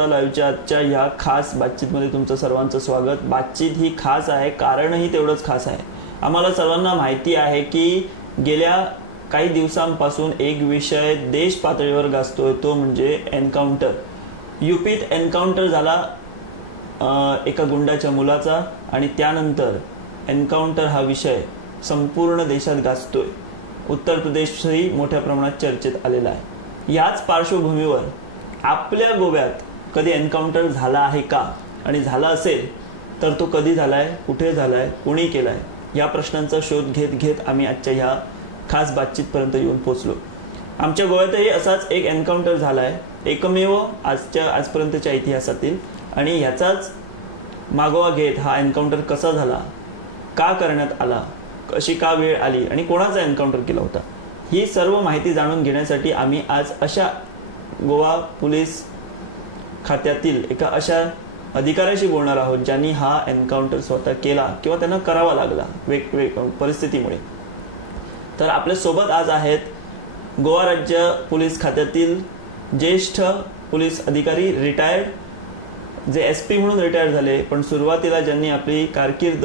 वार्ता लाईव्हच्या आजच्या या खास बातचीतमध्ये तुमचं सर्वांचं स्वागत। बातचीत ही खास आहे, कारणही तेवढंच खास आहे। आम्हाला सर्वांना माहिती आहे की गेल्या काही दिवसांपासून एक विषय देश पातळीवर गाजतोय, तो म्हणजे एन्काउंटर। यूपीत एन्काउंटर झाला एका गुंडाच्या मुलाचा आणि त्यानंतर एन्काउंटर हा विषय संपूर्ण देशात गाजतोय। उत्तर प्रदेशही मोठ्या प्रमाणात चर्चेत आलेला आहे। याच पार्श्वभूमीवर आपल्या गोव्यात कधी एन्काउंटर झाला आहे का, आणि झाला असेल तर तो कधी झालाय, कुठे झालाय, कोणी केलाय, या प्रश्नांचा शोध घेत घेत आम्ही आजच्या ह्या खास बातचीतपर्यंत येऊन पोहोचलो। आमच्या गोव्यातही असाच एक एन्काउंटर झालाय, एकमेव आजपर्यंतच्या इतिहासातील। आणि ह्याचाच मागोवा घेत हा एन्काउंटर कसा झाला, का करण्यात आला, कशी का वेळ आली आणि कोणाचा एन्काउंटर केला होता, ही सर्व माहिती जाणून घेण्यासाठी आम्ही आज अशा गोवा पोलीस खात्यातील एका अशा अधिकाऱ्याशी बोलणार आहोत ज्यांनी हा एन्काउंटर स्वतः केला किंवा त्यांना करावा लागला वेगवेगळ्या परिस्थितीमुळे। तर आपल्या सोबत आज आहेत गोवा राज्य पोलीस खात्यातील ज्येष्ठ पोलीस अधिकारी, रिटायर्ड, जे SP म्हणून रिटायर झाले, पण सुरुवातीला ज्यांनी आपली कारकीर्द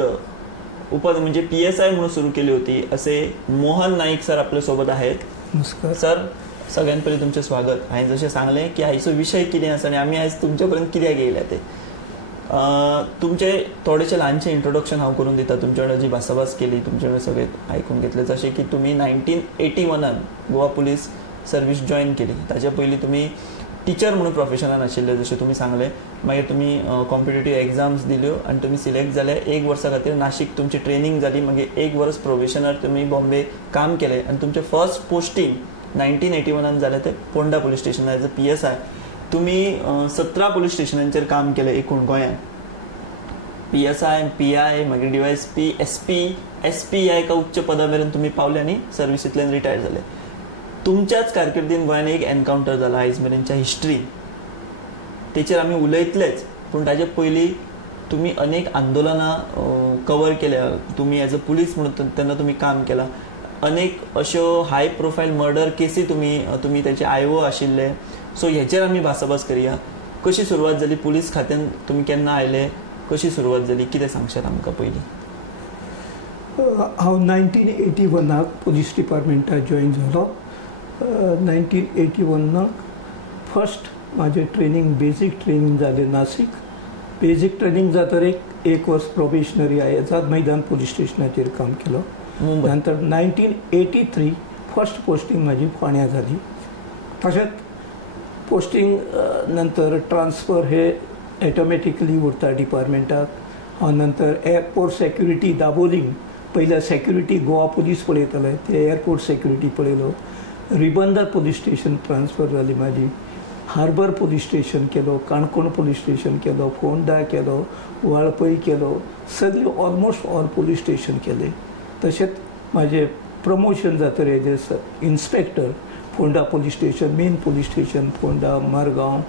म्हणजे PSI म्हणून सुरू केली होती, असे मोहन नाईक सर आपल्या सोबत आहेत। नमस्कार सर, सगळ्यात पहिले तुमचे स्वागत। हांवें जशें सांगलें की हाचो विशय कितें आसा आनी आमी आयज तुमचे पर्यंत कित्याक येयल्या ते तुमचे थोडेशे ल्हानशें इंट्रोडक्शन हांव करून दिता। तुमचे वांगडा जी भासाभास केली, तुमचे वांगडा सगळे आयकून घेतले, जशें की तुमी 1981 गोवा पुलीस सर्वीस जॉईन केली। ताच्या पयलीं तुमी टिचर म्हणून प्रोफेशनान आशिल्ले, जशें तुमी सांगलें। मागीर तुमी कॉम्पिटिटिव्ह एग्जाम्स दिल्यो आनी तुमी सिलेक्ट जाले। 1 वर्सा खातीर नाशिक तुमची ट्रेनिंग जाली, मागीर 1 वर्स प्रोबेशनर तुमी बॉम्बे काम केलें आनी तुमचें फर्स्ट पोस्टिंग 1981 जालें ते Ponda police station as a PSI। तुमी 17 पुलीस स्टेशनांचेर काम केलें एकूण गोंयांत। PSI, PI, मागीर DYSP, SP, SP ह्या एका उच्च पदा मेरेन तुमी पावले आनी सर्विसींतल्यान रिटायर जाले। तुमच्याच कारकिर्दीन गोंयांत एक एन्काउंटर जाला आयज मेरेनच्या हिस्ट्रीन, तेचेर आमी उलयतलेच। पूण ताचे पयलीं तुमी अनेक आंदोलनां कवर केल्या, तुमी एज अ पुलीस म्हणून तेन्ना तुमी काम केलां। अनेक अश्यो हाय प्रोफायल मर्डर केसी तुमी त्याचे IO आशिल्ले। सो हेचेर आमी भासाभास करुया। कशी सुरवात जाली पुलीस खात्यान, तुमी केन्ना आयले, कशी सुरवात जाली, कितें सांगशात आमकां पयलीं? हांव 1981 पुलीस डिपार्टमेंटात जॉईन जालो। 1981 फर्स्ट माझे ट्रेनिंग, बेसिक ट्रेनिंग जालें नाशिक। बेसिक ट्रेनिंग जातर एक वर्स प्रोबेशनरी आझाद मैदान पुलीस स्टेशनाचेर काम केलो। नंतर 1983 फर्स्ट पोस्टिंग माझी फोंड्या जाली। तशेंच पोस्टिंग नंतर ट्रान्सफर हे ऑटोमॅटिकली उरता डिपार्टमेंटाक। हांव नंतर एअरपोर्ट सेक्युरिटी दाबोलीम, पयल्या सेक्युरिटी गोवा पुलीस पळयताले, ते एअरपोर्ट सेक्युरिटी पळयलो। रिबंदर पुलीस स्टेशन ट्रान्सफर जाली माझी। हार्बर पुलीस स्टेशन केलो, काणकोण पुलीस स्टेशन केलो, फोंडा केलो, वाळपय केलो, सगळे ऑलमोस्ट ऑल पुलीस स्टेशन केले। तशेंच माझे प्रमोशन जातरे as inspector Ponda police station, main police station Ponda, Margao,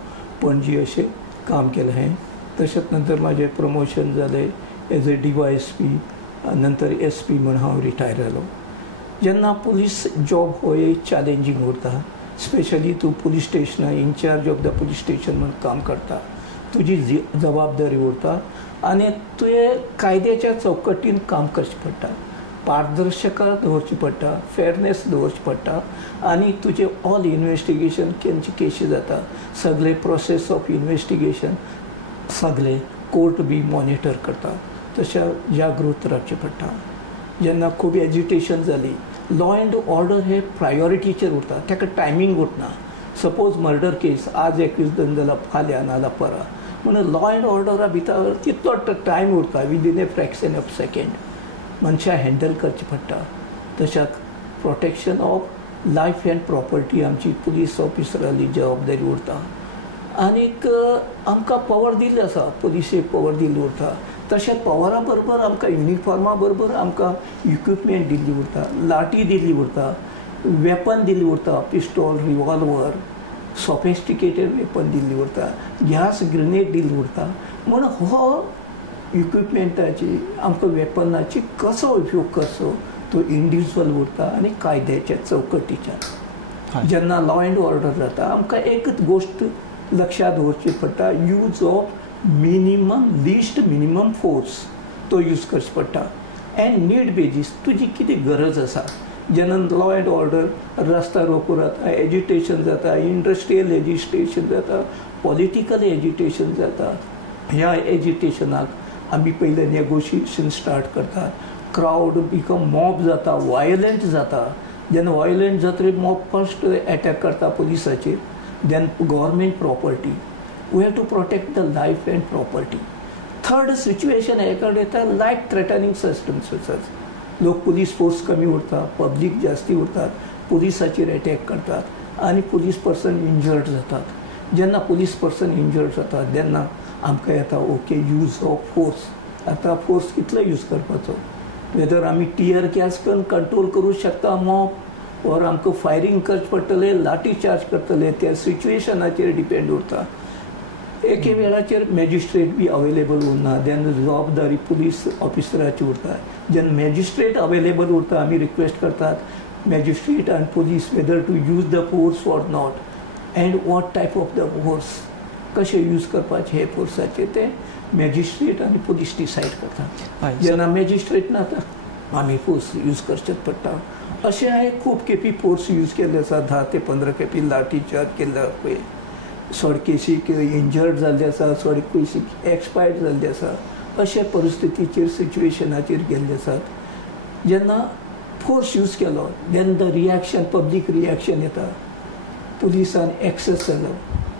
Panaji अशें काम केलें हांवें। तशेंच नंतर माझे प्रमोशन जाले एज अ DYSP, नंतर SP म्हणून हांव रिटायर जालो। जेन्ना पुलीस जॉब हो एक चॅलेंजींग उरता, स्पेशली तूं पुलीस स्टेशना in charge of the police station म्हणून काम करता, तुजी जबाबदारी उरता आनी तुवें कायद्याच्या चौकटीन काम करचें पडटा, पारदर्शकता दवरची पडटा, फेअरनेस दवरची पडटा आनी तुजे ऑल इन्वेस्टिगेशन खंयची केसी जाता, सगळे प्रोसेस ऑफ इन्वेस्टिगेशन सगळे कोर्ट बी मॉनिटर करता, तशें जागृत रावचें पडटा। जेन्ना खूब एजिटेशन जाली, लॉ एंड ऑर्डर हे प्रायोरिटीचेर उरता, ताका टायमींग उरना। सपोज मर्डर केस आज एकवीस दन जाल्यार फाल्यां नाल्यार परां, म्हणून लॉ एंड ऑर्डरा भितर तितलो टायम उरता, within A fraction of second मनशां हँडल करचें पडटा। तशेंच protection of life and property आमची पुलीस ऑफिसराली जबाबदारी उरता। आनीक आमकां पवर दिल्ली आसा, पुलिसेक पवर दिल्ली उरता, तशेंच पवरा बरोबर आमकां युनिफॉर्मा बरोबर आमकां इक्विपमेंट दिल्ली उरता, लाठी दिल्ली उरता, वेपन दिल्ली उरता, pistol, revolver, sophisticated weapon Delhi उरता, गॅस ग्रेनेड दिल्ली उरता। म्हणून हो इक्विपमेंटाची आमकां वेपनाची कसो उपयोग करचो तो इंडिविज्युअल उरता आनी कायद्याच्या चौकटीच्यान। जेन्ना लॉ एंड ऑर्डर जाता आमकां एकच गोश्ट लक्षात दवरची पडटा use of list minimum force तो यूज करचो पडटा एंड नीड बेजीस तुजी कितें गरज आसा जेन्ना लॉ एंड ऑर्डर रस्ता रोको जाता एजिटेशन जाता इंडस्ट्रियल एजिटेशन जाता पॉलिटिकल एजिटेशन जाता ह्या एजिटेशनाक आमी पयले नेगोशिएशन स्टार्ट करतात क्राउड बिकम मॉब जाता वायलंट जाता जेन्ना वायलंट जातकीर मॉब फर्स्ट अटॅक करता पुलिसाचेर then government property we have to protect the life and property third situation हेकडे येता लायफ थ्रेटनिंग सस्टन्सेस लोक पुलीस फोर्स कमी उरता पब्लीक जास्ती उरतात पुलिसाचेर अटॅक करतात आनी पुलीस पर्सन इंजर्ड जातात जेन्ना पुलीस पर्सन इंजर्ड जाता तेन्ना आमकां येता ओके यूज ऑफ फोर्स आतां फोर्स कितलो यूज करपाचो वेदर आमी टियर गॅस करून कंट्रोल करूं शकता मॉब और आमकां फायरींग करचें पडटलें लाठी चार्ज करतले त्या सिच्युएशनाचेर डिपेंड उरता एके वेळाचेर मॅजिस्ट्रेट बी अवेलेबल उरना देन जबाबदारी पुलीस ऑफिसराची उरता जेन्ना मॅजिस्ट्रेट अवेलेबल उरता आमी रिक्वेस्ट करतात मॅजिस्ट्रेट आनी police whether to use the force or not and what type of the force कशें यूज करपाचें हे फोर्साचेर ते मॅजिस्ट्रेट आनी पुलीस डिसायड करतात जेन्ना मॅजिस्ट्रेट नाता आमी फोर्स यूज करचेच पडटा अशें हांवें खूब खेपी फोर्स यूज केल्ले आसा 10 ते 15 खेपी लाठी चार्ज केल्ले पळय सोड केसीक इंजर्ड जाल्ले आसा सोड केसीक एक्सपायर्ड जाल्ले आसा अशे परिस्थितीचेर सिच्युएशनाचेर गेल्ले आसात जेन्ना फोर्स यूज केलो then the reaction public reaction येता पुलिसान एक्सेस जालो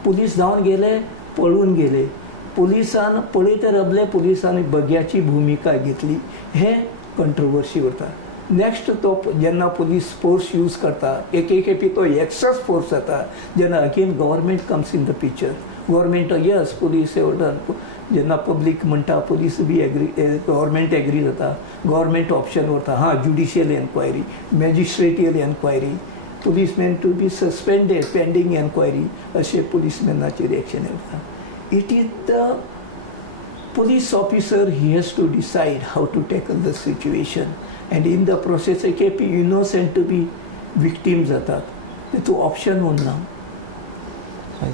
पुलीस जावन गेले पळून गेले पुलिसान पळयत रावले पुलिसांनी बग्याची भुमिका घेतली हे कंट्रोवर्सी उरता नेक्स्ट तो जेन्ना पुलीस फोर्स यूज करता एक खेपी तो एक्सेस फोर्स जाता जेन्ना again government comes in the picture government yes police order जेन्ना पब्लीक म्हणटा police be agree government agree जाता गव्हर्मेंट ऑप्शन उरता हां judicial enquiry magisterial enquiry policeman to be suspended pending enquiry अशे पुलीसमॅनाचेर एक्शन उरता it is the police officer he has to decide how to tackle the situation and in the process a KP innocent to be victim जातात तेतू option उरना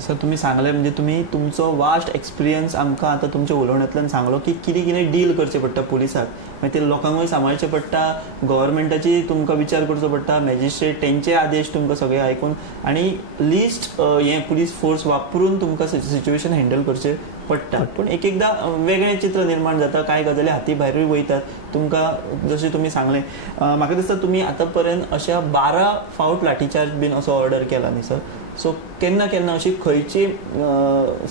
sir तुम्ही सांगले म्हणजे तुम्ही तुमचो वास्ट एक्सपिरियन्स आमकां आतां तुमच्या उलोवण्यांतल्यान सांगलो की कितें कितें डील करचें पडटा पुलिसाक मागीर ते लोकांकूय सांबाळचें पडटा गव्हर्मेंटाची तुमकां विचार करचो पडटा मॅजिस्ट्रेट तेंचे आदेश तुमकां सगळे आयकून आनी लिस्ट हे पुलीस फोर्स वापरून तुमकां सिच्युएशन हँडल करचें पडटा पूण एक एकदां वेगळें चित्र निर्माण जाता कांय गजाली हाती भायरूय वयतात तुमकां जशें तुमी सांगलें म्हाका दिसता तुमी आतां पर्यंत अशा 12 फावट लाठीचार्ज बीन असो ऑर्डर केला न्ही सर सो केन्ना केन्ना अशी खंयची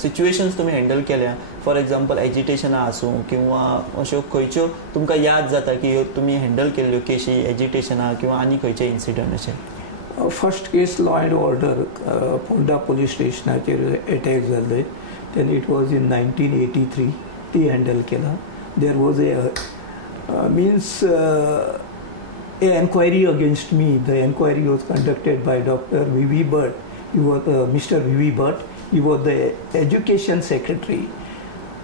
सिच्युएशन्स तुमी हँडल केल्या फॉर एक्झाम्पल एजिटेशनां आसूं किंवा अश्यो खंयच्यो तुमकां याद जाता की तुमी हँडल केल्ल्यो केशी एजिटेशनां किंवा आनी खंयचे इन्सिडंट अशें first case law and order Ponda police स्टेशनाचेर अटॅक जाल्ले then it was in 1983 ती हँडल केला there was a means a enquiry against me the enquiry was conducted by Dr. V.V. Bhatt he was Mr. V.V. Bhatt he was the education secretary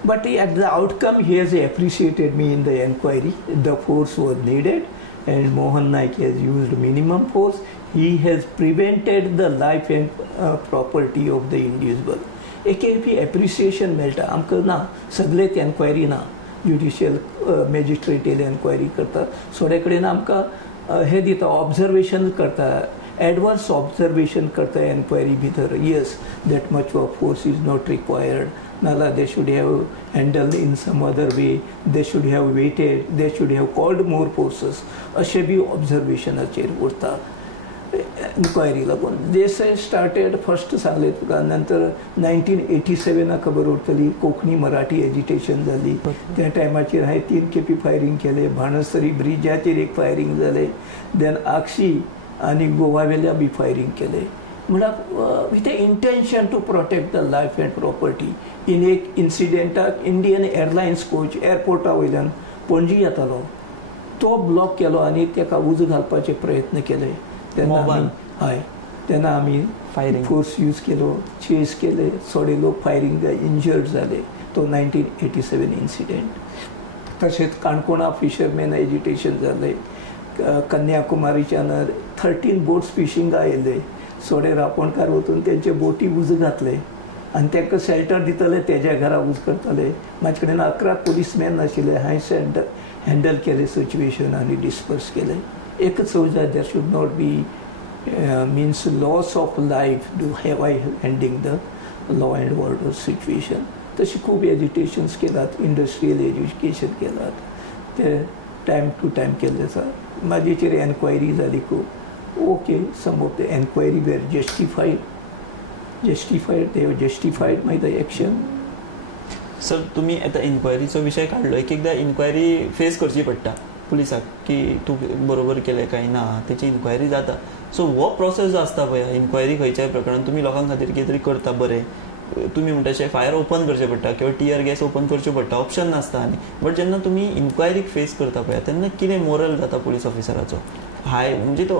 but at the outcome he has appreciated me in the enquiry the force was needed and Mohan Naik has used minimum force he has prevented the life and property of the individual एक appreciation मेळटा आमकां ना सगळेच enquiry ना judicial मॅजिस्ट्रेटियल enquiry करता थोडे कडेन आमकां हे दिता ऑब्जर्वेशन करता एडवान्स ऑब्जर्वेशन करता एन्क्वायरी भितर yes that much of force is not required नाल्यार they should have handle in some other way they should have waited they should have called more forces अशें बी ऑब्जर्वेशनाचेर उरता इन्क्वायरी लागून देसाय started first सांगले तुका नंतर 1987 खबर उरतली कोंकणी मराठी एजिटेशन जाली त्या टायमाचेर हांवें 3 खेपी फायरींग केले बाणस्तारी ब्रिजाचेर एक फायरींग जाले देन आक्षी आनी गोवा वेल्या बी फायरींग केले म्हळ्यार with a intention to protect the life and property in एक इन्सिडेंटाक इंडियन एअरलायन्स कोच एअरपोर्टा वयल्यान पणजी येतालो तो ब्लॉक केलो आनी ताका उजो घालपाचे प्रयत्न केले हय तेन्ना आमी फायरींग फोर्स यूज केलो चेस केले थोडे लोक फायरींग इंजर्ड जाले तो 1987 इन्सिडेंट तशेंच काणकोणा फिशरमॅन एजिटेशन जालें कन्याकुमारीच्यान 13 बोट्स फिशिंगा येयले थोडे रापणकार वचून तेंचे बोटी उजो घातले आनी तांकां शेल्टर दितले तेज्या घरा यूज करतले. म्हाजे कडेन 11 पुलीसमॅन आशिल्ले. हांवें हँडल केले सिच्युएशन आनी डिस्पर्स केले. एकच सोजा देर should not be means loss of life do have I ending the law and order situation. तशी खूब एज्युटेशन्स केलात, इंडस्ट्रियल एज्युकेशन केलात, ते टायम टू टायम केल्ले आसा. म्हाजेचेर एन्क्वायरी जाली खूब. Okay, some of the enquiry were justified my the action. Sir तुमी आतां इन्क्वायरीचो विशय काडलो. एकदा इन्क्वायरी फेस करची पडटा पुलिसाक की तूं बरोबर केलें काय ना, तेची इन्क्वायरी जाता. सो हो प्रोसेस जो आसता पळय इन्क्वायरी खंयच्याय प्रकरणात तुमी लोकां खातीर कितें तरी करता बरें. तुमी म्हणटा फायर ओपन करचें पडटा किंवा टियर गॅस ओपन करच्यो पडटा, ऑप्शन नासता आनी. बट जेन्ना तुमी इन्क्वायरीक फेस करता पळय तेन्ना कितें मोरल जाता पुलीस ऑफिसराचो? हाय म्हणजे तो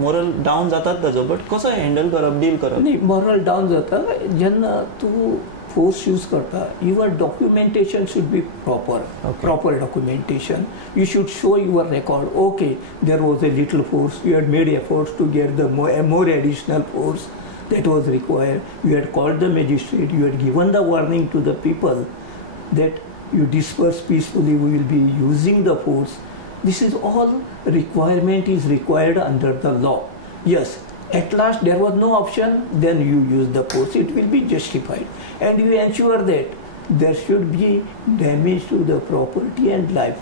मोरल डावन जातात ताजो, बट कसो हँडल करप, डील करप? न्ही, मोरल डावन जाता जेन्ना तूं फोर्स यूज करता. Your documentation should be proper documentation. You should show your record. Okay, there was a little force, you had made efforts to get the more additional force that was required. You had called the magistrate, you had given the warning to the people that you disperse peacefully, we will be using the force. This is all requirement is required under the law. Yes, at last there was no option, then you use the force, it will be justified. And you ensure that there should be damage to the property and life.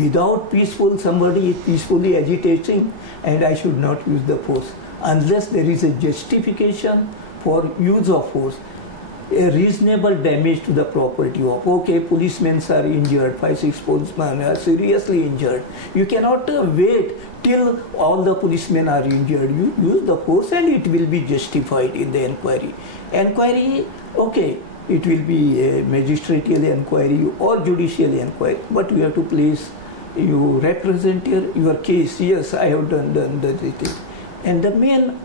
Without peaceful, somebody is peacefully agitating and I should not use the force. Unless there is a justification for use of force, a reasonable damage to the property of, okay, policemen are injured, 5-6 policemen are seriously injured. You cannot wait till all the policemen are injured. You use the force and it will be justified in the inquiry. Inquiry, okay, it will be a magistratial inquiry or judicial inquiry, but you have to place, you represent your case. Yes, I have done the thing. And the main,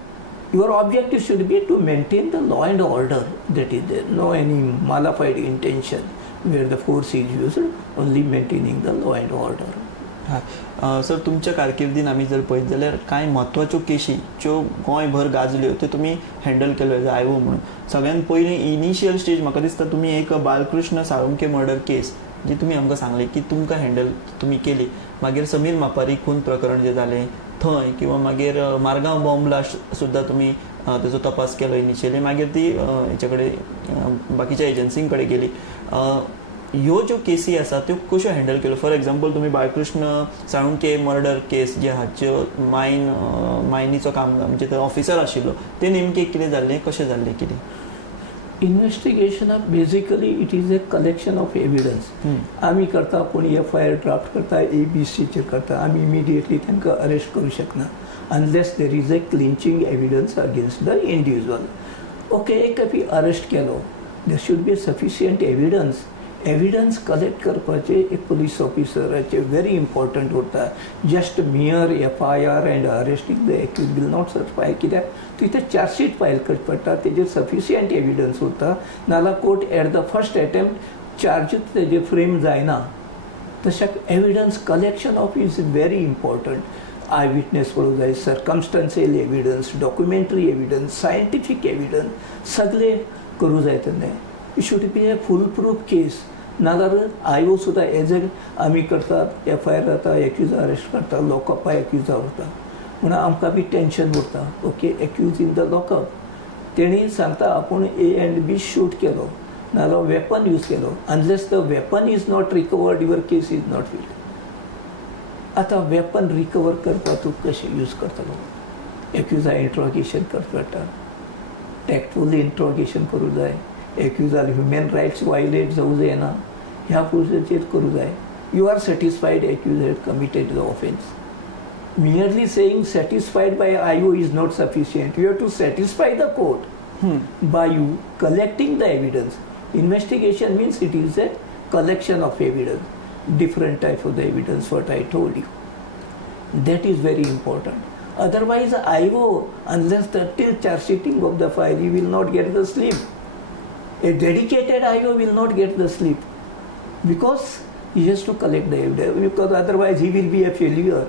your objective should be to maintain the law and order, that is there. No any malified intention where the force is used, only maintaining the law and order. Sir तुमच्या कारकिर्दीन आमी जर पळयत जाल्यार कांय म्हत्वाच्यो केशी ज्यो गोंयभर गाजल्यो त्यो तुमी हँडल केल्यो एज आयओ म्हणून. सगळ्यात पयली इनिशियल स्टेज म्हाका दिसता तुमी एक बालकृष्ण साळुंके मर्डर केस जी तुमी आमकां सांगली की तुमकां हँडल तुमी केली. मागीर समीर मापारी खून प्रकरण जें जालें थंय, किंवा मागीर मारगांव बॉम्ब ब्लास्ट सुद्दां तुमी तेजो तपास केलो इनिशियली. मागीर ती हेचे कडेन बाकीच्या एजन्सीं कडेन गेली. ह्यो ज्यो केसी आसा त्यो कश्यो हँडल केल्यो? फॉर एक्झाम्पल तुमी बाळकृष्ण साळुंके मर्डर केस जे हाच्यो मायनीचो काम म्हणजे तो ऑफिसर आशिल्लो, ते नेमके कितें जाल्लें, कशें जाल्लें, कितें? Investigation basically it is a collection of evidence. आमी करता पूण FIR ड्राफ्ट करता, ABCचेर करता, आमी इमिडिएटली तांकां अरेस्ट करूं शकना unless there is a clinching evidence against the individual. Okay, एक फावटी अरेस्ट केलो, there should be sufficient evidence. Evidence collect करपाचे एक पुलीस ऑफिसराचे व्हेरी इम्पॉर्टंट उरता. Just mere FIR and arresting the accuse will not suffice. कित्याक तिथे chargesheet file करची पडटा, तेजेर सफिशियंट एविडन्स उरता. नाल्यार court at the first attempt charges तेजे फ्रेम जायना. तशें evidence collection of is very important. Eye witness पळोवंक जाय, circumstantial evidence, documentary evidence, scientific evidence सगळे करूं जाय तेन्ना. It should be a foolproof case. नाल्यार आयओ सुद्दां एज ए आमी करतात, FIR जाता, एक्यूज अरेस्ट करता, लॉकअपा एक्यूजा उरता, म्हूण आमकां बी टेन्शन उरता. Okay, accuse in the lockup, तेणी सांगता आपूण A and B शूट केलो, नाल्यार वेपन यूज केलो. Unless the weapon is not recovered, your case is not fit. आतां वेपन रिकवर करपाक तूं कशें यूज करतलो? एक्यूजा इंट्रोगेशन करचो पडटा, टॅक्टफूल इंट्रोगेशन करूं जाय. एक्यूजाल ह्युमन रायट्स वायलेट जावं जायना, ह्या प्रोसेसचेर करूं जाय. You are satisfied accuse had committed the offence. Merely saying satisfied by IO is not sufficient. You have to satisfy the court by you collecting the evidence. Investigation means it is a collection of evidence, different type of the evidence what I told you. That is very important. Otherwise IO, unless the till charge sheeting of the file, you will not get the sleep. A dedicated IO will not get the sleep because he has to collect the evidence, because otherwise he will be a failure.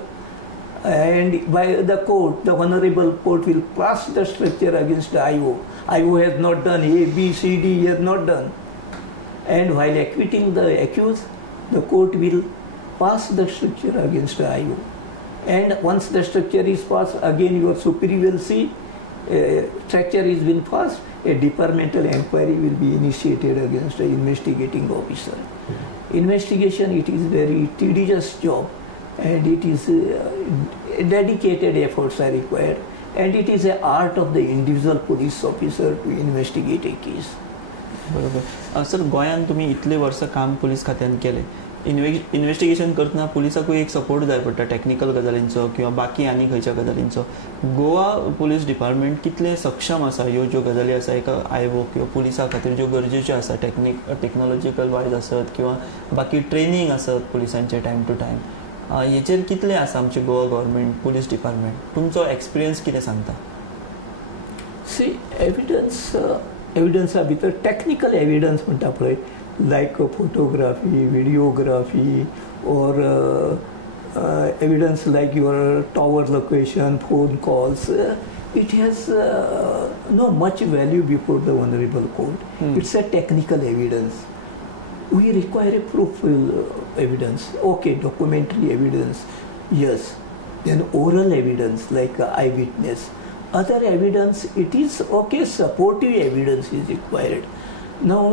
and by the court, the honorable court will pass the structure against IO. IO has not done A, B, C, D, he has not done. And while acquitting the accused, the court will pass the structure against IO. And once the structure is passed, again your superior will see structure is been passed, a departmental inquiry will be initiated against the investigating officer. Investigation, it is very tedious job, and it is dedicated efforts are required, and it is an art of the individual police officer to investigate a case. बरोबर. Sir, गोंयान तुम्ही इतले वर्ष काम police खात्यान केले. Investigation करतना पुलिसाकूय एक सपोर्ट जाय पडटा टॅक्निकल गजालींचो किंवा बाकी आनी खंयच्या गजालींचो. गोवा पुलीस डिपार्टमेंट कितले सक्षम आसा ह्यो ज्यो गजाली आसा एका आयओ किंवा पुलिसा खातीर ज्यो गरजेच्यो आसा टेक्नॉलॉजिकल वायज आसत किंवा बाकी ट्रेनिंग आसत पुलिसांचे टायम टू टायम, हेचेर कितले आसा आमचे गोवा गव्हर्मेंट पुलीस डिपार्टमेंट? तुमचो एक्सपिरियन्स कितें सांगता? सी, एविडन्सा भितर टेक्निकल एविडन्स म्हणटा पळय, like photography, videography, or evidence like your tower location, phone calls, it has no much value before the honorable court. It's a technical evidence. We require a proof evidence. Okay, documentary evidence, yes. Then oral evidence like eyewitness. Other evidence, it is okay, supportive evidence is required. Now,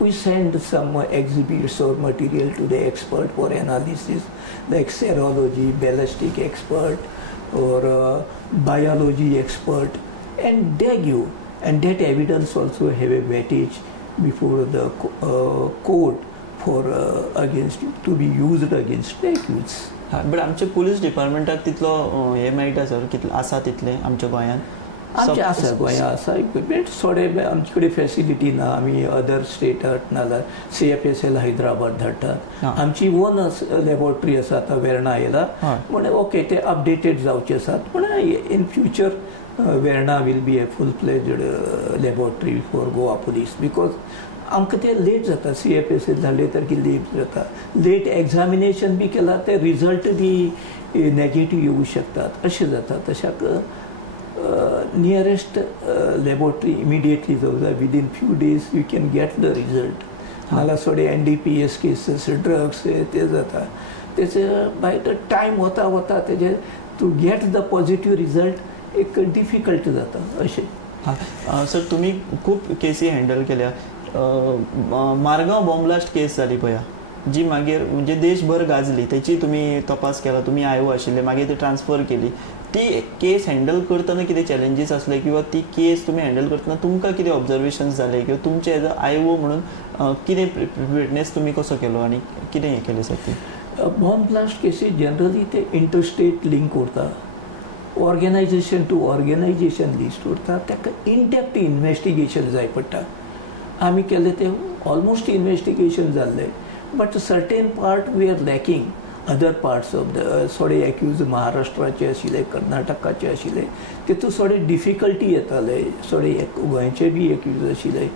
we send some exhibits or material to the expert for analysis, like serology, ballistic expert, or biology expert, and they give. And that evidence also have a weightage before the court for against to be used against the accused. But आमच्या police डिपार्टमेंटाक तितलो हे मेळटा sir, कितले आसा तितले आमच्या गोंयान? आमचे आसा, गोंया आसा इक्विपमेंट, थोडे आमचे कडेन फॅसिलिटी ना. आमी अदर स्टेटात नाजाल्यार CFSL हैदराबाद धाडटात. आमची ओन लॅबॉरेटरी आसा, आतां वेर्णा येयला, पूण ओके ते अपडेटेड जावचे आसात. पूण in future Verna will be a full fledged laboratory for Goa police, because आमकां ते लेट जाता. CFSL धाडले तर की लेट जाता. लेट एग्जामिनेशन बी केला ते रिजल्ट बी नेगेटीव येवं शकतात, अशें जाता. तशाक nearest laboratory immediately within few days you can get the result. नाला थोडे NDPS cases, drugs ते जाता. त्याचे by the time होता त्याचे to get the positive result एक डिफिकल्ट जाता अशें. सर, तुम्ही खूप केसी हँडल केल्या. मारगांव बॉम्ब ब्लास्ट केस जाली पळया, जी मागीर म्हणजे देशभर गाजली, त्याची तुम्ही तपास केला, तुम्ही आयओ आशिल्ले, मागीर ती ट्रान्सफर केली. ती केस हँडल करतना कितें चॅलेंजीस आसले किंवा ती केस तुम्ही हँडल करतना तुमकां कितें ऑब्जर्वेशन्स जाले किंवा तुमचे एज अ आयओ म्हणून कितें प्रिपेअर्डनेस तुम्ही कसो केलो आनी कितें हें केलें सर? ती बॉम्ब ब्लास्ट केसी जनरली ते इंटरस्टेट लिंक उरता, ऑर्गनायझेशन टू ऑर्गनायझेशन लिस्ट उरता, ताका इनडेप्थ इन्व्हेस्टिगेशन जाय पडटा. आमी केले ते ऑलमोस्ट इन्व्हेस्टिगेशन जाल्ले, but certain part we are lacking. Other parts of the थोडे एक्यूज महाराष्ट्राचे आशिल्ले, कर्नाटकाचे आशिल्ले, तेतून थोडे डिफिकल्टी येताले, थोडे गोंयचे बी एक्यूज आशिल्ले.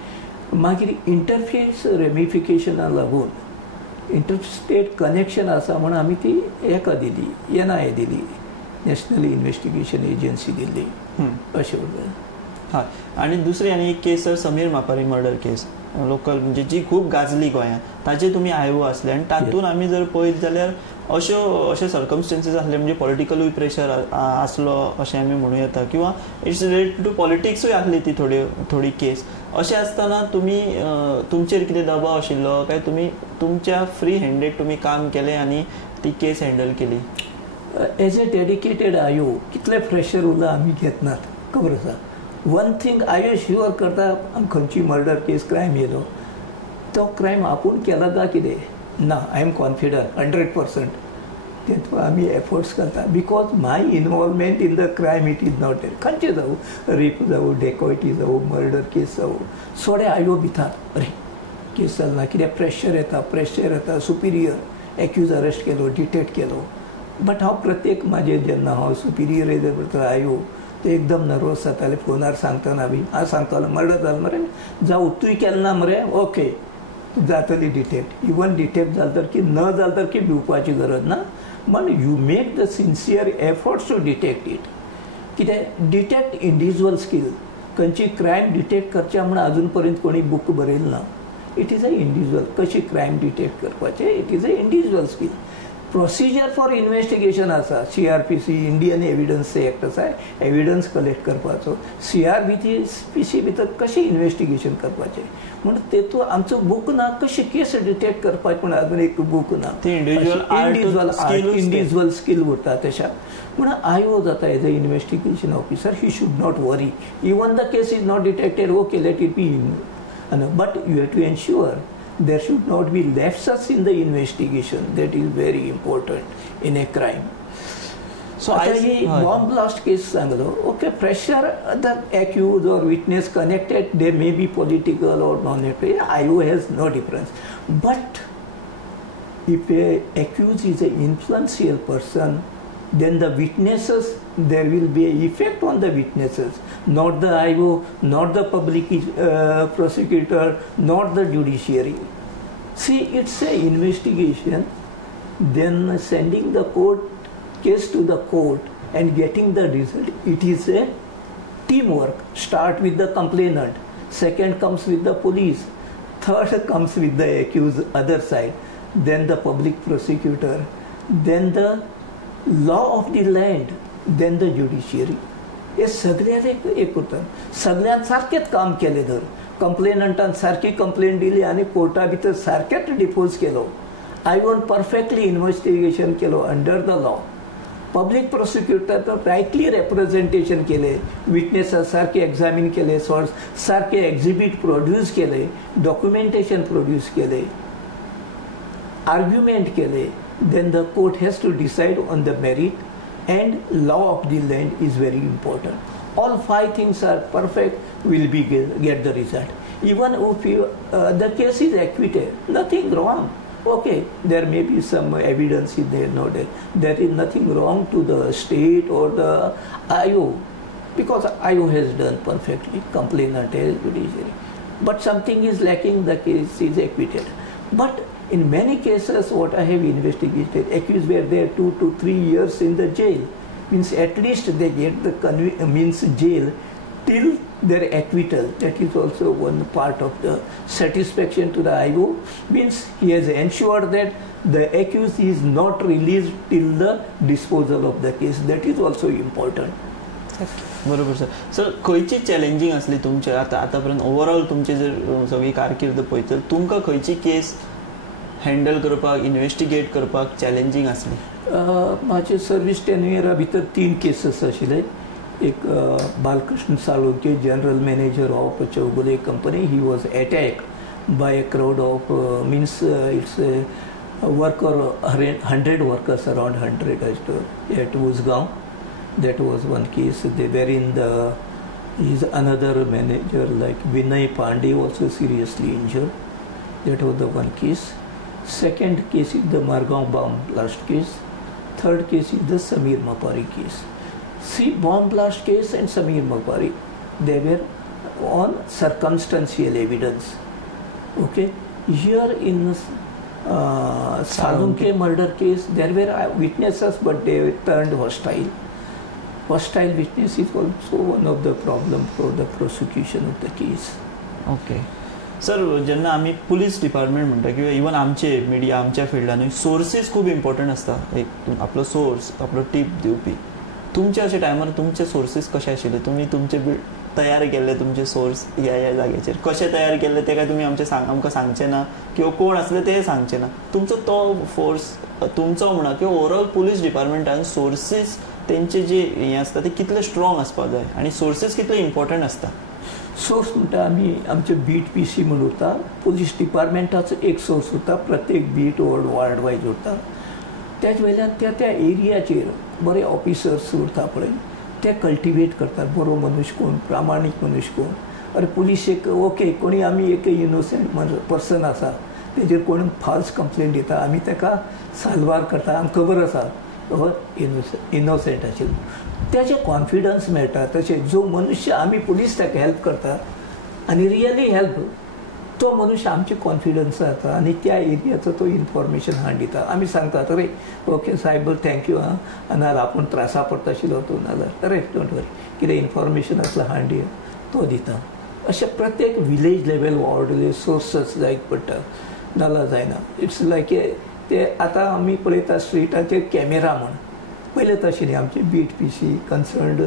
मागीर इंटरफेस रेमिफिकेशना लागून इंटरस्टेट कनेक्शन आसा म्हणून आमी ती हेका दिली, NIA दिली, नॅशनल इन्व्हेस्टिगेशन एजन्सी दिल्ली, अशें उरलें. हय. आनी दुसरी आनी एक केस सर, समीर मापारी मर्डर केस, लोकल म्हणजे जी खूप गाजली गोंयांत, ताचे तुम्ही आयओ आसले. आनी तातूंत आमी जर पळयत जाल्यार अशे सर्कमस्टन्सीस आसले, म्हणजे पॉलिटिकलूय प्रेशर आसलो अशें आमी म्हणूं येता, किंवा इट्स रिलेटेड टू पॉलिटिक्सूय आसली ती थोडी केस. अशें आसतना तुमी तुमचेर कितें दबाव आशिल्लो काय तुमी तुमच्या फ्री हँडेड तुमी काम केलें आनी ती केस हँडल केली? एज ए डेडिकेटेड आयओ कितले प्रेशर उरला आमी घेतनात, खबर आसा. वन थिंग आयओ श्युअर करता, खंयची मर्डर केस क्रायम येयलो, तो क्रायम आपूण केला काय कितें ना, आय एम कॉन्फिडंट 100%. तेतूंत आमी एफर्ट्स करता, because my involvement in the crime it is not at. खंयचे जावं, रेप जावं, डेकॉयटी जावं, मर्डर केस जावं, थोडे आयओ भितात अरे केस चलना, कितें प्रेशर येता, सुपिरियर एक्यूज अरेस्ट केलो, डिटेक्ट केलो. बट हांव प्रत्येक म्हाजें जेन्ना हांव सुपिरियर येता पळय आयओ, ते एकदम नर्वस जाताले. फोनार सांगतना बी हांव सांगतालो मर्डर जालो मरे, जावं तूंय केलें ना मरे, ओके जातली डिटेक्ट. इवन डिटेक्ट जाल तर की न जाल तर की भिवपाची गरज ना. पण you make the sincere efforts to detect it. कित्याक डिटेक्ट इंडिविज्युअल स्कील. खंयची क्रायम डिटेक्ट करचे म्हणून अजून पर्यंत कोणी बुक बरयलो ना. It is a individual. कशी क्रायम डिटेक्ट करपाचे it is a individual skill. Procedure for investigation आसा. CRPC इंडियन एविडन्स एक्ट आसा, एविडन्स कलेक्ट करपाचो. CRPC भितर कशें इन्व्हेस्टिगेशन करपाचें म्हणून तेतून आमचो बूक ना. कशी केस डिटेक्ट करपाचें म्हणून अजून एक बूक ना. इंडिविज्युअल स्कील उरता तशा म्हणून IO जाता as a investigation officer. He should not worry. Even the case is not detected, okay let it be in, but you have to ensure there should not be lapses in the investigation. That is very important in a crime. So bomb blast case सांगलो. Okay, pressure the accused or witness connected. They may be political or non-political. IO has no difference. But if a accused is an influential person, then the witnesses, there will be an effect on the witnesses, not the IO, not the public prosecutor, not the judiciary. See, it's an investigation, then sending the case to the court and getting the result. It is a teamwork. Start with the complainant, second comes with the police, third comes with the accused other side, then the public prosecutor, then the law of the land, then the judiciary. हे सगळ्यात एक करतात. सगळ्यात सारकेच काम केले तर कंप्लेनंटान सारकी complain दिली आणि कोर्टा भितर सारकेच डिपोज केलो. IOन परफेक्टली इन्व्हेस्टिगेशन केलो under the law. Public prosecutor rightly representation केले, विटनेसां सारखे एक्झामीन केले, सारखे एक्झिबिट प्रोड्यूस केले, डॉक्युमेंटेशन प्रोड्यूस केले, आर्ग्युमेंट केले. Then the court has to decide on the merit and law of the land is very important. All 5 things are perfect, will be get the result. Even if the case is acquitted, nothing wrong. Okay, there may be some evidence in there, no doubt. There is nothing wrong to the state or the IO, because IO has done perfectly, complainant has judiciary. But something is lacking, the case is acquitted. But in many cases, what I have investigated, accused were there 2 to 3 years in the jail. Means at least they get the jail till their acquittal. That is also one part of the satisfaction to the IO. Means he has ensured that the accused is not released till the disposal of the case. That is also important. बरोबर sir. Sir खंयची challenging असली तुमचे आतापर्यंत overall तुमची जर सगळी कारकीर्द पळयत तर तुमकां खंयची केस हँडल करपाक, इन्व्हेस्टिगेट करपाक चॅलेंजींग असली? माझे सर्विस टेन्युअरा भितर 3 केसेस आशिल्ले. एक Balkrishna Salunke, general manager of Chowgule company. He was attacked by a crowd of means its worker 100 workers around 100 at Usgaon. That was one case. They were in the is another manager like Vinay Pandey also seriously injured. That was the one case. Second case is the Margaon bomb blast case. Third case is the Samir Mapari case. See, bomb blast case and Samir Mapari, they were on circumstantial evidence. Okay, here in Salunke murder case, there were witnesses, but they turned hostile. Hostile witness is also one of the problem for the prosecution of the case. Okay. Sir, जेन्ना आमी police department म्हणटा किंवा even आमचे media आमच्या फिल्डांनी sources खूब important आसता. एक आपलो सोर्स, आपलो टीप दिवपी. तुमच्या अशा टायमार तुमचे सोर्सीस कशे आशिल्ले? तुमी तुमचे तयार केल्ले तुमचे सोर्स ह्या जाग्याचेर कशे तयार केल्ले ते काय तुमी आमकां सांगचे ना, किंवा कोण आसले ते सांगचे ना? तुमचो तो फोर्स तुमचो म्हणा किंवा ओवरऑल पुलीस डिपार्टमेंटान सोर्सीस तेंचे जे हें आसता ते कितले स्ट्रॉंग आसपाक जाय आनी सोर्सीस कितले इम्पॉर्टंट आसता? सोर्स म्हणटा आमी आमचे बीट PC म्हणून उरता. पुलीस डिपार्टमेंटाचो एक सोर्स उरता, प्रत्येक बीट वार्ड वायज उरता. त्याच वेळार त्या एरियाचेर बरे ऑफिसर्स उरता पळय, ते कल्टिवेट करतात बरो मनुष्य कोण, प्रामाणीक मनुष्य कोण. अरे पुलीस एक ओके कोणी आमी एक इनोसेंट पर्सन आसा, तेजेर कोण फॉल्स कंप्लेंट दिता, आमी ताका साल्वार करता, आमकां खबर आसा इनोसेंट आशिल्लो. त्याचे कॉन्फिडन्स मेळटा. तशें जो मनुष्य आमी पुलीस ताका हेल्प करता आनी रियली हेल्प तो मनुष्य आमची कॉन्फिडन्स जाता आनी त्या एरियाचो तो इन्फॉर्मेशन हांड दिता. आमी सांगतात अरे ओके सायब थँक्यू आं, नाजाल्यार आपूण त्रासा पडटा आशिल्लो तूं, नाजाल्यार अरे डोंट वरी कितें इन्फॉर्मेशन आसल्यार हांड दिया, तो दिता. अशें प्रत्येक विलेज लेवल वावरलेले सोर्सस जायत पडटा, नाजाल्यार जायना. इट्स लायक ते आतां आमी पळयता स्ट्रिटाचेर कॅमेरा म्हण, पयलीं तशें न्ही. आमचे बीट पीसी कन्सर्न्ड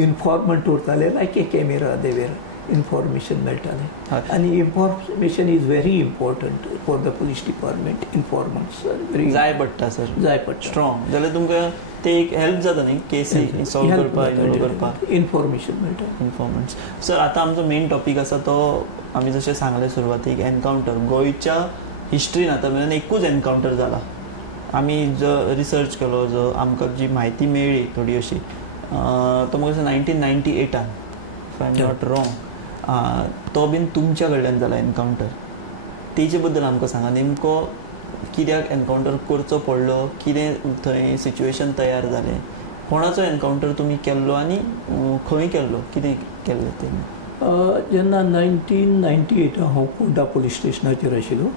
इन्फॉर्मंट उरताले लायक ए कॅमेरा, देवेर इन्फॉर्मेशन मेळटालें. आनी information is very important for the police department. Informants very जाय पडटा सर, जाय पडटा स्ट्रॉंग जाल्यार तुमकां ते एक हेल्प जाता न्ही केसी सॉल्व करपाक, इन्फॉर्मेशन मेळटा. इन्फॉर्मंट्स. सर आतां आमचो मेन टॉपीक आसा तो आमी जशें सांगलें सुरवातीक एनकावंटर. गोंयच्या हिस्ट्रीन आतां मेरेन एकूच एनकावंटर जाला. आमी जो रिसर्च केलो, जो आमकां जी म्हायती मेळ्ळी थोडी अशी, तो म्हाका 1998 if I am not wrong, तो बीन तुमच्या कडल्यान जाला एनकावंटर. तेजे बद्दल आमकां सांगा, नेमको कित्याक एनकावंटर करचो पडलो, कितें थंय सिच्युएशन तयार जालें, कोणाचो एनकावंटर तुमी केल्लो आनी खंय केल्लो, कितें केल्लें तें? जेन्ना 1998 हांव फोंडा पुलीस स्टेशनाचेर आशिल्लो,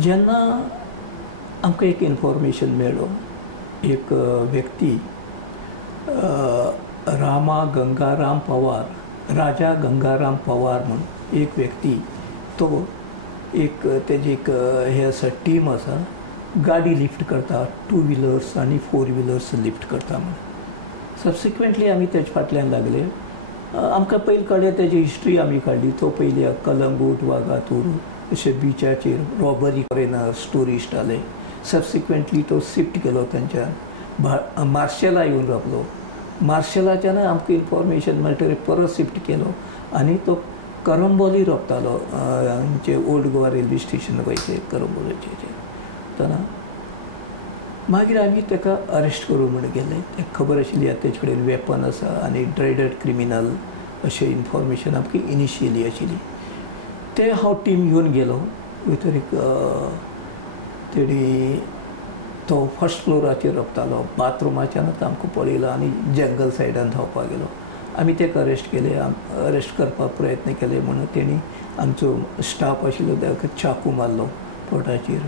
जेन्ना आमकां एक इन्फॉर्मेशन मेळ्ळो, एक व्यक्ती गंगाराम पवार, राजा गंगाराम पवार म्हणून एक व्यक्ती, तो एक तेजी एक हे आसा टीम आसा, गाडी लिफ्ट करता, 2 व्हिलर्स आनी 4 व्हिलर्स लिफ्ट करता म्हणून. सबसिक्वेंटली आमी तेजे फाटल्यान लागले. आमकां पयलीं कळ्ळें तेजी हिस्ट्री आमी काडली. तो पयलीं कलंगूट, वागातूर अशे बिचाचेर रॉबरी फॉरेनर्स, टुरिस्ट आले. सबसिक्वेंटली तो शिफ्ट केलो थंयच्यान मार्शेला येवन रावलो. मार्शेलाच्यान आमकां इन्फॉर्मेशन मेळटकीर परत शिफ्ट केलो आनी तो करंबोली रोखतालो, आमचे ओल्ड गोवा रेल्वे स्टेशन वयचे करंबोलीचेर. तेन्ना मागीर आमी ताका अरेस्ट करूं म्हण गेले. ताका खबर आशिल्ली तेजे कडेन वेपन आसा आनी ड्रेडेड क्रिमिनल अशें इन्फॉर्मेशन आमकां इनिशियली आशिल्ली. ते हांव टीम घेवन गेलो. भितर एक तेणी तो फर्स्ट फ्लोराचेर रोखतालो. बाथरुमाच्यानच आमकां पळयलो आनी जंगल सायडान धांवपाक गेलो. आमी ताका अरेस्ट केले. अरेस्ट करपाक प्रयत्न केले म्हणून तेणी आमचो स्टाफ आशिल्लो ताका चाकू मारलो पोटाचेर.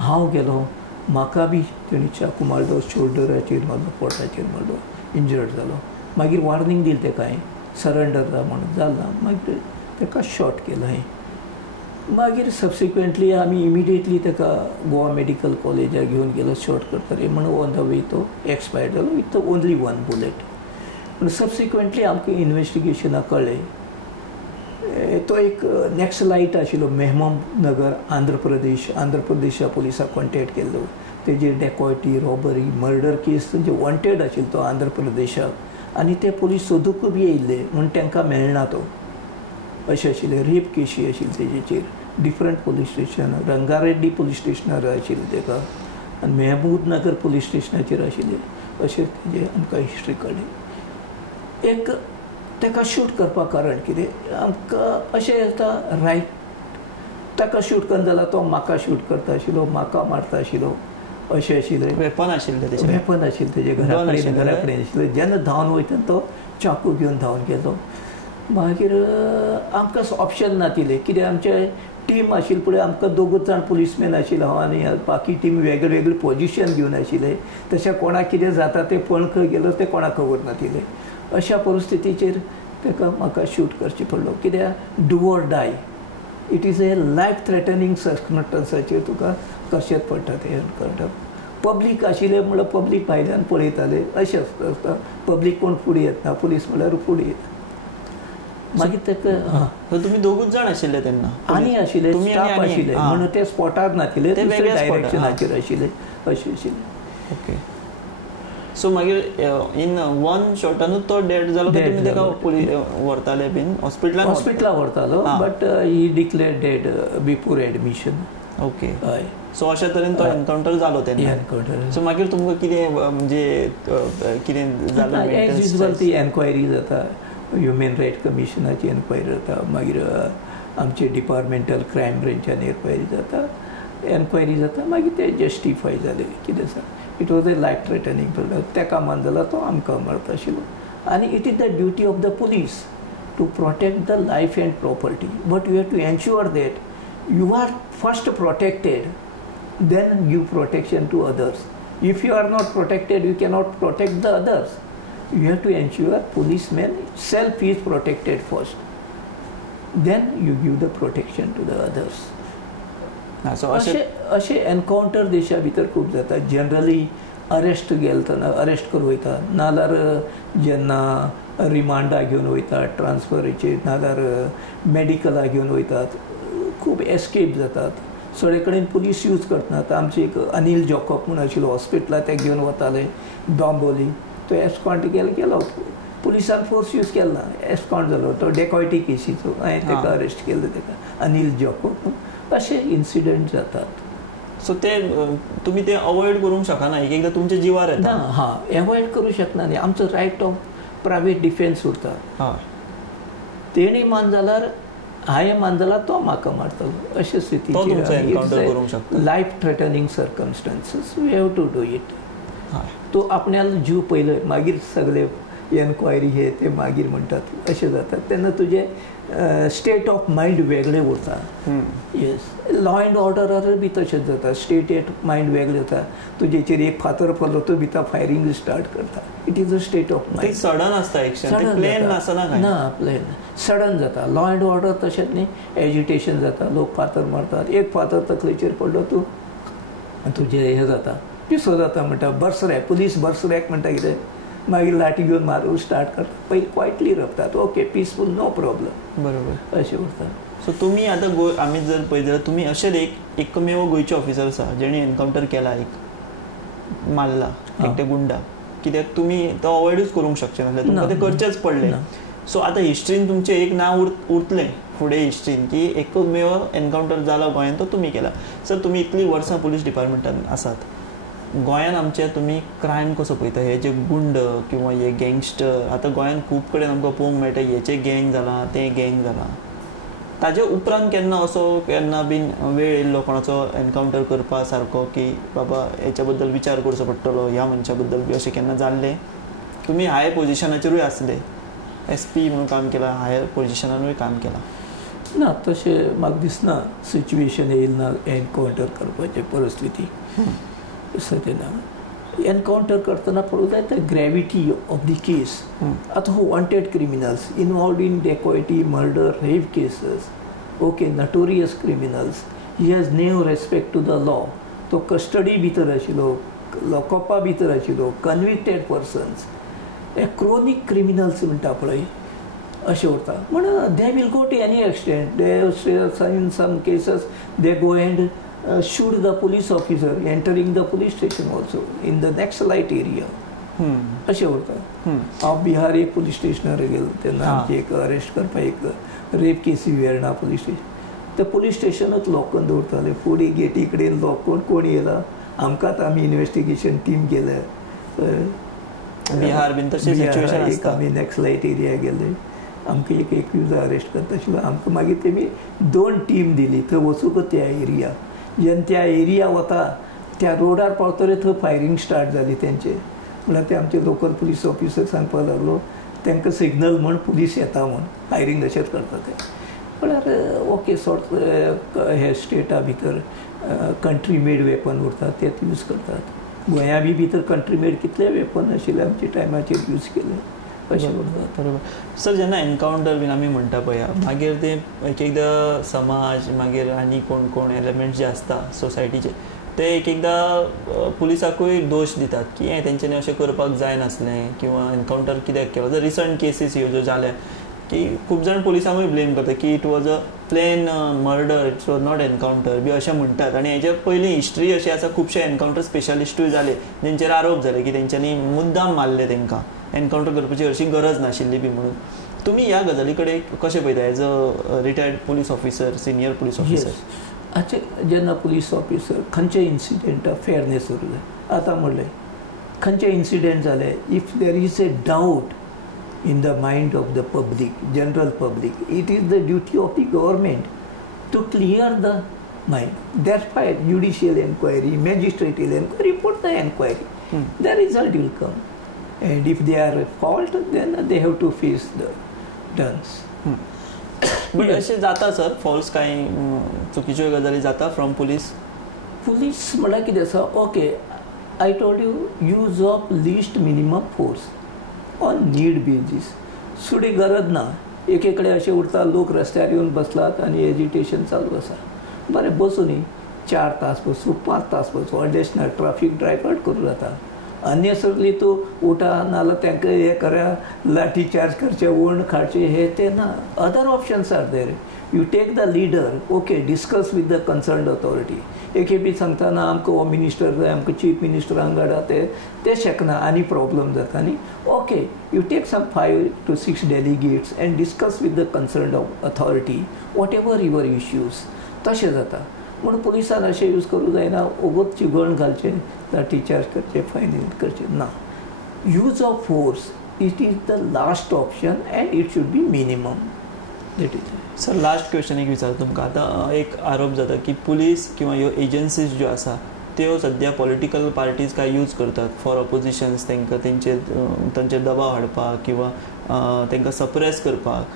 हांव गेलो, म्हाका बी तेणी चाकू मारलो, शोल्डराचेर मारलो, पोटाचेर मारलो, इंजर्ड जालो. मागीर वॉर्निंग दिली ताका हांवें, सरेंडर जा म्हणून. जालें. मागीर ताका शॉट केलो हांवें. मागीर सबसिक्वेंटली आमी इमिडिएटली ताका गोवा मेडिकल कॉलेजार घेवन गेलो शॉट करतले म्हणून. ऑन द वे तो एक्सपायर्ड जालो विथ ओन्ली 1 बुलेट. पूण सबसिक्वेंटली आमकां इन्वेस्टिगेशनाक कळ्ळें तो एक नॅक्सलायट आशिल्लो मेहमूद नगर, आंध्र प्रदेशा पुलिसाक कॉन्टेक्ट केल्लो. तेजेर डेकॉयटी, रॉबरी, मर्डर केस तेजे वॉन्टेड आशिल्लो तो आंध्र प्रदेशाक. आनी ते पुलीस सोदूंक बी येयल्ले म्हूण तांकां मेळना तो. अशें आशिल्लें. रेप केशी आशिल्ली तेजेचेर. Different police station, Rangareddy police स्टेशनार आशिल्लें ताका आनी मेहमूद नगर पुलीस स्टेशनाचेर आशिल्लें. अशें तेजें आमकां हिस्ट्री कळ्ळी. एक ताका शूट करपाक कारण कितें आमकां अशें येता रायट. ताका शूट करून जाल्यार तो म्हाका शूट करता आशिल्लो, म्हाका मारता आशिल्लो, अशें आशिल्लें. वेपन आशिल्लें तेजें? वेपन आशिल्लें तेजे घरा कडेन आशिल्लें. जेन्ना धांवन वयता तो चाकू घेवन धांवन गेलो. मागीर आमकां ऑप्शन नाशिल्लें कित्याक आमचे टीम आशिल्ली पळय, आमकां 2 जाण पुलीसमॅन आशिल्ले, हांव आनी बाकी टीम वेगळे वेगळे पोजिशन घेवन आशिल्ले. तशें कोणाक कितें जाता तें पळोवन खंय गेलो तें कोणाक खबर नाशिल्लें. अशा परिस्थितीचेर ताका म्हाका शूट करचें पडलो. कित्याक do or die. It is a life threatening सर्कमस्टन्साचेर तुका करचेंच पडटा तें एनकावंटर. पब्लीक आशिल्लें म्हणल्यार पब्लीक भायल्यान पळयताले. अशें आसता पब्लीक कोण फुडें येता, पुलीस म्हणल्यार फुडें येता. मागीर ताका तुमी 2 जाण आशिल्ले तेन्ना? आनी आशिल्ले, स्टाफ आशिल्ले म्हणून ते स्पॉटार नाशिल्ले, डायरेक्शनाचेर आशिल्ले. अशें आशिल्लें. ओके. सो मागीर इन 1 शॉटानूच तो डेड जालो काय तुमी ताका व्हरताले बीन हॉस्पिटलांत व्हरतालो? But he declared dead before admission. Okay. हय. सो अशा तरेन तो एनकावंटर जालो तेन्ना. एनकावंटर. सो मागीर तुमकां कितें म्हणजे कितें जालें? एज युजल ती एनक्वायरी जाता, ह्युमन रायट कमिशनाची एनक्वायरी जाता, मागीर आमचे डिपार्टमेंटल क्रायम ब्रँचान एनक्वायरी जाता, मागीर ते जस्टिफाय जाले. कितें सांग, इट वॉज ए लायफ थ्रेटनींग. ताका मान जाल्यार तो आमकां मारता आशिल्लो. आनी it is the duty of the police to protect the life and property, but you have to ensure that you are first protected, then give protection to others. If you are not protected, you cannot protect the others. You have to ensure policeman self is protected first, then you give the protection to the others. असे encounter देशा भितर खूब जाता. Generally arrest गेलतना arrest करून वयता, नाल्यार जेन्ना रिमांडा घेवन वयतात, ट्रान्सफरीचे नाल्यार मेडिकला घेवन वयतात, खूब एस्केप जातात. सगळे कडेन पुलीस यूज करतात. आमचे एक अनिल जॉकब म्हणून आशिल्लो हॉस्पिटलात ते घेवन वताले बांबोली, तो एस्कॉन्ट गेलो, पुलिसान फोर्स यूज केलो ना, एस्कॉन्ट जालो. तो डेकॉयटी केसीचो, हांवें ताका अरेस्ट केलो, ताका अनिल जॉकब. असे इन्सिडेंट जातात. सो ते तुम्ही ते अवॉइड करूंक शकना, एक एकदां तुमच्या जिवार येता. हां, अवॉइड करूं शकना न्ही. आमचो रायट ऑफ प्रायवेट डिफेन्स उरता. तेणी मान जाल्यार हांवें मान जाल्यार तो म्हाका मारतलो, अशे स्थितीचेर life threatening circumstances we have to do it. तो आपल्याला जीव पयलो, मागीर सगळे एन्क्वायरी हे ते मागीर म्हणटात, अशें जाता. तेन्ना तुजे स्टेट ऑफ मायंड वेगळे उरता. येस, लॉ अँड ऑर्डरार बी तशेंच जाता. स्टेट ऑफ मायंड वेगळे जाता. तुजेचेर एक फातर पडलो, तो भितर फायरींग स्टार्ट करता. It is a state of mind. Sudden आसता एक्शन, प्लेन आसना काय ना, प्लेन सडन जाता. लॉ अँड ऑर्डर तशेंच न्ही, एजिटेशन जाता, लोक फातर मारतात. एक फातर तकलेचेर पडलो, तूं तुजें हें जाता, पिसो जाता म्हणटा, बर्सरॅक, पुलीस बर्सरॅक म्हणटा कितें, मागीर लाठी घेवन मारूंक स्टार्ट करता. पयलीं क्वायटली रपतात, ओके पीसफूल, नो प्रॉब्लम, बरोबर, अशें उरता. सो तुम्ही आता आम्ही जर पळयत जाल्यार तुमी अशेच एकमेव गोंयचे ऑफिसर आसा जेणे एनकाउंटर केला, एक मारला एकटे गुंडा. कित्याक तुमी तो अवॉइडूच करूंक शकचे नासले, तुमकां ते करचेच पडले. सो आतां हिस्ट्रीन तुमचें एक नांव उरतलें फुडें हिस्ट्रीन, की एकमेव एनकाउंटर जाला गोंयांत, तो तुमी केला. सर, तुमी इतलीं वर्सां पुलीस डिपार्टमेंटान आसात, गोंयांत आमचे तुमी क्रायम कसो पळयता? हे जे गुंड किंवा हे गँगस्टर, आतां गोंयांत खूब कडेन आमकां पळोवंक मेळटा, हेचे गँग जाला, ते गँग जाला. ताजे उपरांत केन्ना असो केन्ना बीन वेळ येयल्लो कोणाचो एनकाउंटर करपा सारको, की बाबा हेच्या बद्दल विचार करचो पडटलो, ह्या मनशा बद्दल बी अशें केन्ना जाल्लें? तुमी हाय पोजिशनाचेरूय आसले, SP म्हणून काम केलां, हायर पोजिशनानूय काम केलां. ना, तशें म्हाका दिसना सिच्युएशन येयला ना एनकाउंटर करपाची परिस्थिती. सद्या एनकाउंटर करतना पळोवंक जाय the gravity of the case. आतां wanted criminals involved in dacoity, murder, rape cases, okay, notorious criminals, he has no respect to the law. तो कस्टडी भितर आशिल्लो, लॉकअपा भितर आशिल्लो, कन्विक्टेड पर्सन्स, हे क्रोनीक क्रिमिनल्स म्हणटा पळय, अशें उरता. म्हणून they will go to any extent, they in some cases they go and shoot the police officer entering the police station also in the next light area. अशें उरता. हांव बिहार एक पुलीस स्टेशनार गेलो तेन्ना आमची एक अरेस्ट करपा एक रेप केसी वेर्णा पुलीस स्टेशन. ते पुलीस स्टेशनूच लॉक करून दवरताले, फुडें गेटी कडेन लॉक करून कोण येयला, आमकांच आमी इन्वेस्टिगेशन टीम केलें. बिहार बीन तशें सिच्युएशन आसता. आमी नेक्स्ट लायट एरिया गेले, आमकां एक एक्यूज अरेस्ट करता आशिल्लो. आमकां मागीर तेमी 2 टीम दिली थंय वचूंक त्या एरिया. जेन्ना त्या एरिया वता त्या रोडार पावतरे थंय फायरींग स्टार्ट जाली तेंचे. म्हळ्यार ते आमचे लोकल पुलीस ऑफिसर सांगपाक लागलो तांकां सिग्नल म्हण पुलीस येता म्हण, फायरींग अशेंच करता ते. म्हळ्यार ओके, सॉर्ट हे स्टेटा भितर कंट्री मेड वेपन उरतात तेच यूज करतात. गोंया बी भितर कंट्री मेड कितले वेपन आशिल्ले आमच्या टायमाचेर यूज केले, अशें उरतात. बरोबर. सर, जेन्ना एनकाउंटर बीन आमी म्हणटा पळय, मागीर ते एक एकदां समाज मागीर आनी कोण कोण एलिमेंट्स जे आसता सोसायटीचे, ते एक एकदां पुलिसाकूय दोश दितात की हें तेंच्यांनी अशें करपाक जाय नासलें, किंवा एनकाउंटर कित्याक केलो. जर रिसंट केसीस ह्यो ज्यो जाल्या की खूब जाण पुलिसांकूय ब्लेम करता की it was a plain murder, it was not encounter बी अशें म्हणटात. आनी हेजे पयलीं हिस्ट्री अशी आसा, खुबशे एनकाउंटर स्पेशलिस्टूय जाले जेंचेर आरोप जाले की तेंच्यांनी मुद्दाम मारले तांकां, एनकाउंटर करपाची हरशी गरज नाशिल्ली बी म्हणून. तुमी ह्या गजाली कडेन कशें पळयता as a retired police officer, senior police officer? जेन्ना पुलीस ऑफिसर खंयचे इन्सिडेंटा फेरनेस उरले, आतां म्हणलें खंयचे इन्सिडेंट जाले, if there is A doubt in the mind of the public, general public, it is the duty of the government to clear the mind. That's why judicial inquiry, magistratal inquiry, report the inquiry. The result will come. And if they are at fault, then they have to face the डन्स. But अशें जाता sir false कांय चुकीच्यो गजाली जाता from police? Police म्हळ्यार कितें आसा, okay I told you use of list minimum force on need basis. सुडी गरज ना, एके कडेन अशें उरता लोक रस्त्यार येवन बसलात आनी एजिटेशन चालू आसा, बरें बसूनी 4 तास बसूं 5 तास बसूं अडेशनल ट्राफीक ड्रायवर्ट करूं जाता. अननेसरली तूं उठा नाल्यार तांकां हें करा, लाठी चार्ज करचे, वण काडचे, हे ते ना. Other options are there. You take the leader, okay discuss with the concerned authority. एके बी सांगता ना आमकां हो मिनिस्टर जाय, आमकां चीफ मिनिस्टर हांगा धाडा, ते शकना आनी प्रॉब्लम जाता न्ही. Okay you take some 5 to 6 delegates and discuss with the concerned authority whatever your issues. तशें जाता. म्हणून पुलिसान अशें यूज करूं जायना ओगोच चिगण घालचें, लाठी चार्ज करचें, फायन करचें ना. Use of force it is the last option end it should B minimum. That is. Sir last question एक विचारता तुमकां. आतां एक आरोप जाता की पुलीस किंवा ह्यो एजन्सीज ज्यो आसा त्यो सद्या पॉलिटिकल पार्टीज काय यूज करतात फॉर ऑपोजिशन्स, तांकां तांचेर दबाव हाडपाक किंवा तांकां सप्रेस करपाक.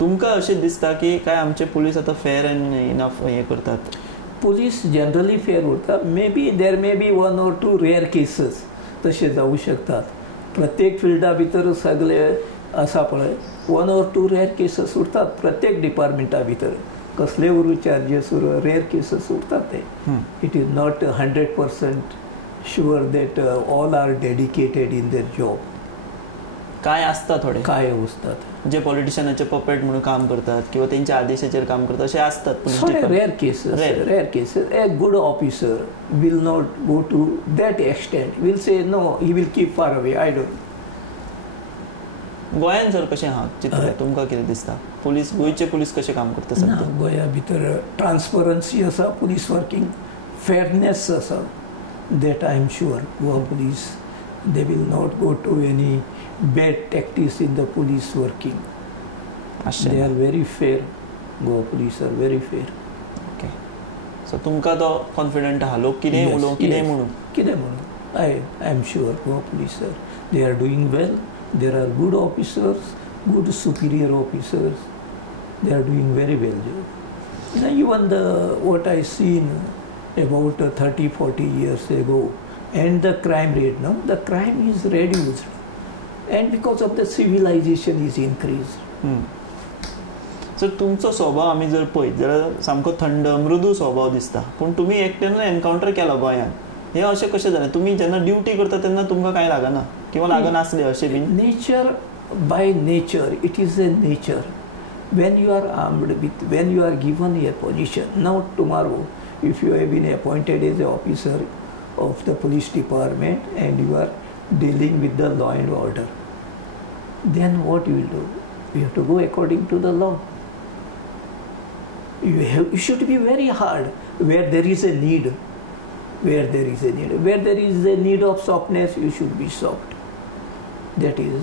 तुमकां अशें दिसता की काय आमचे पुलीस आतां फेर एंड इनफ हें करतात? पुलीस जनरली फेर उरता. May be there may be 1 or 2 rare cases तशें जावं शकतात. प्रत्येक फिल्डा भितर सगळे आसा पळय 1 or 2 रेअर केसीस उरतात प्रत्येक डिपार्टमेंटा भितर. कसले उरू चार्जेस उरू रेअर केसीस उरतात ते. It is not 100% sure that all are dedicated in their job. काय असता थोडे काय असतात जे पॉलिटिशियनाचे पपेट म्हणून काम करतात किंवा त्यांच्या आदेशाचेर काम करतात असे असतात. Rare cases a good officer will not go to that extent, will say no, he will keep far away. I don't. गोंयान सर कशें आहा चित्र तुमकां कितें दिसता? पुलीस गोंयचे पुलीस कशें काम करता सध्या? गोंया भितर ट्रान्सपरन्सी आसा, पुलीस वर्कींग फेरनेस आसा. That I am sure. Goa police they will not go to any bad tactics in the police working. They are very fair. Goa police are very fair. Okay. So तुमकां तो confident आहा लोक कितें उलोवं कितें म्हणून? I am sure Goa police are, they are doing well. There are good officers, good superior officers. They are doing very well job. Now even what I seen about 30-40 years ago, and the crime rate, no, the crime is reduced, and because of the civilization is increased. So तुमचो स्वभाव आमी जर पळयत जाल्यार सामको थंड मृदू स्वभाव दिसता, पूण तुमी एकट्यान एनकावंटर केला गोंयान. हे अशें कशें जालें? तुमी जेन्ना ड्युटी करता तेन्ना तुमकां कांय लागना किंवा लागनासलें अशें बीन? Nature by nature it is a nature. when you are armed with, when you are given a position, now tomorrow if you have been appointed as an officer of the police department and you are dealing with the law and order, then what you will do? You have to go according to the law. You should be very hard where there is a need. Where there is a need of softness, you should be soft. That is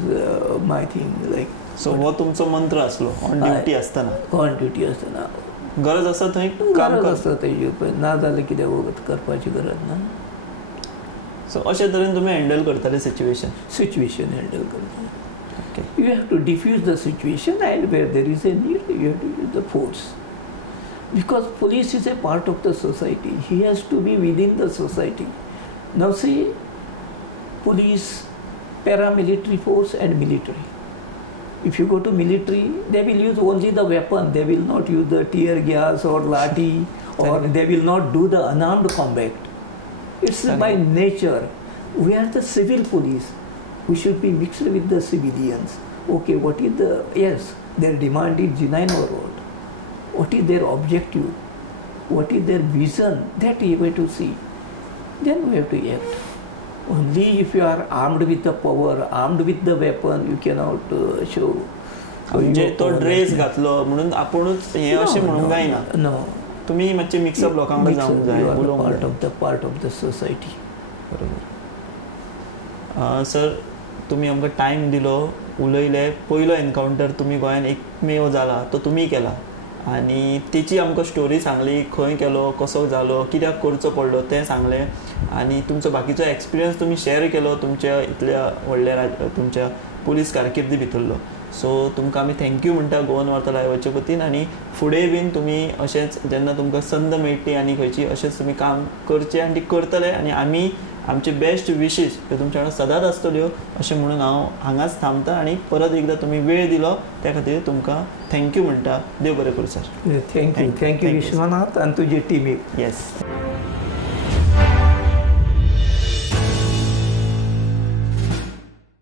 my thing. Like so हो तुमचो मंत्र आसलो on duty आसतना? On duty आसतना गरज आसा थंय गरज आसता तेजी, ना जाल्यार कितें वगत करपाची गरज ना. सो अशे तरेन तुमी हँडल करताले सिच्युएशन हँडल करता. You have to diffuse the situation, and where there is a need, you have to use the force. Because police is a part of the society. He has to be within the society. Now see, police, paramilitary force and military. If you go to military, they will use only the weapon. They will not use the tear gas or lathi, or they will not do the unarmed combat. It's by nature. We are the civil police. We should be mixed with the civilians. Okay, what is their demand is genuine or what? What is their objective? What is their vision? That you have to see. Then we have to act. Only if you are armed with the power, armed with the weapon, you cannot show. म्हणजे तो dress घातलो म्हणून आपुणूच हे अशें म्हणूंक जायना. No, तुम्ही मातशे मिक्सअप लोकांक जावंक जाय, पार्ट ऑफ द सोसायटी. बरोबर. सर तुम्ही आमकां टायम दिलो, उलयले. पयलो एनकावंटर तुम्ही गोंयान एकमेव जाला तो तुमी केला आनी तेची आमकां स्टोरी सांगली, खंय केलो, कसो जालो, कित्याक करचो पडलो तें सांगलें आनी तुमचो बाकीचो एक्सपिरियन्स तुमी शेअर केलो तुमच्या इतल्या व्हडल्या तुमच्या पुलीस कारकिर्दी भितरलो. सो तुमकां आमी थँक्यू म्हणटा गोवन वार्ता लायव्हाचे वतीन, आनी फुडें बीन तुमी अशेंच जेन्ना तुमकां संद मेळटली आनी खंयची अशेंच तुमी काम करचें आनी ती करतले, आनी आमी आमचे बेस्ट विशीस ह्यो तुमच्या वांगडा सदांच आसतल्यो अशें म्हणून हांव हांगाच थांबता, आनी परत एकदां तुमी वेळ दिलो त्या खातीर तुमकां थँक्यू म्हणटा. देव बरें करूं सर. थँक्यू विश्वनाथ आनी तुजे टिमीक. येस.